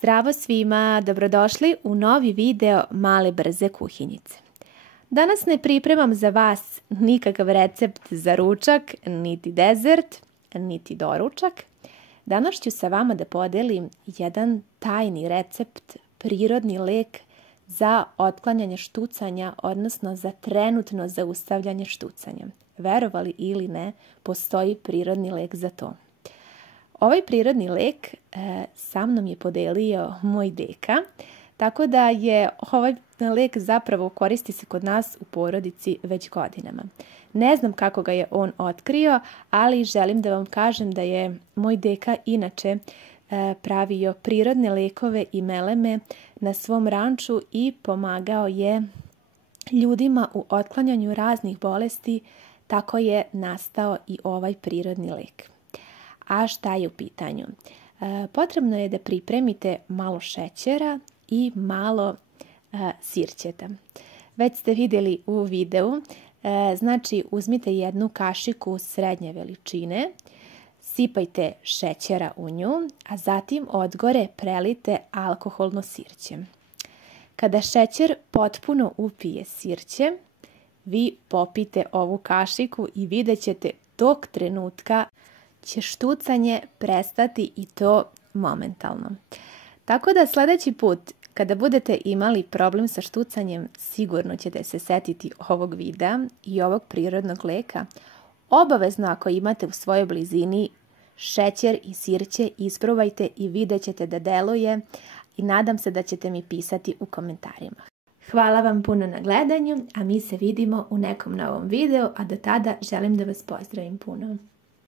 Zdravo svima, dobrodošli u novi video Male brze kuhinjice. Danas ne pripremam za vas nikakav recept za ručak, niti dezert, niti doručak. Danas ću sa vama da podelim jedan tajni recept, prirodni lek za otklanjanje štucanja, odnosno za trenutno zaustavljanje štucanja. Verovali ili ne, postoji prirodni lek za to. Ovaj prirodni lek sa mnom je podelio moj deka, tako da je ovaj lek zapravo koristi se kod nas u porodici već godinama. Ne znam kako ga je on otkrio, ali želim da vam kažem da je moj deka inače pravio prirodne lekove i meleme na svom ranču i pomagao je ljudima u otklanjanju raznih bolesti, tako je nastao i ovaj prirodni lek. A šta je u pitanju? Potrebno je da pripremite malo šećera i malo sirćeta. Već ste vidjeli u videu, znači uzmite jednu kašiku srednje veličine, sipajte šećera u nju, a zatim odgore prelite alkoholno sirće. Kada šećer potpuno upije sirće, vi popijte ovu kašiku i vidjet ćete tog trenutka će štucanje prestati i to momentalno. Tako da sljedeći put kada budete imali problem sa štucanjem, sigurno ćete se setiti ovog videa i ovog prirodnog leka. Obavezno ako imate u svojoj blizini šećer i sirće, isprobajte i vidjet ćete da deluje i nadam se da ćete mi pisati u komentarima. Hvala vam puno na gledanju, a mi se vidimo u nekom novom videu, a do tada želim da vas pozdravim puno.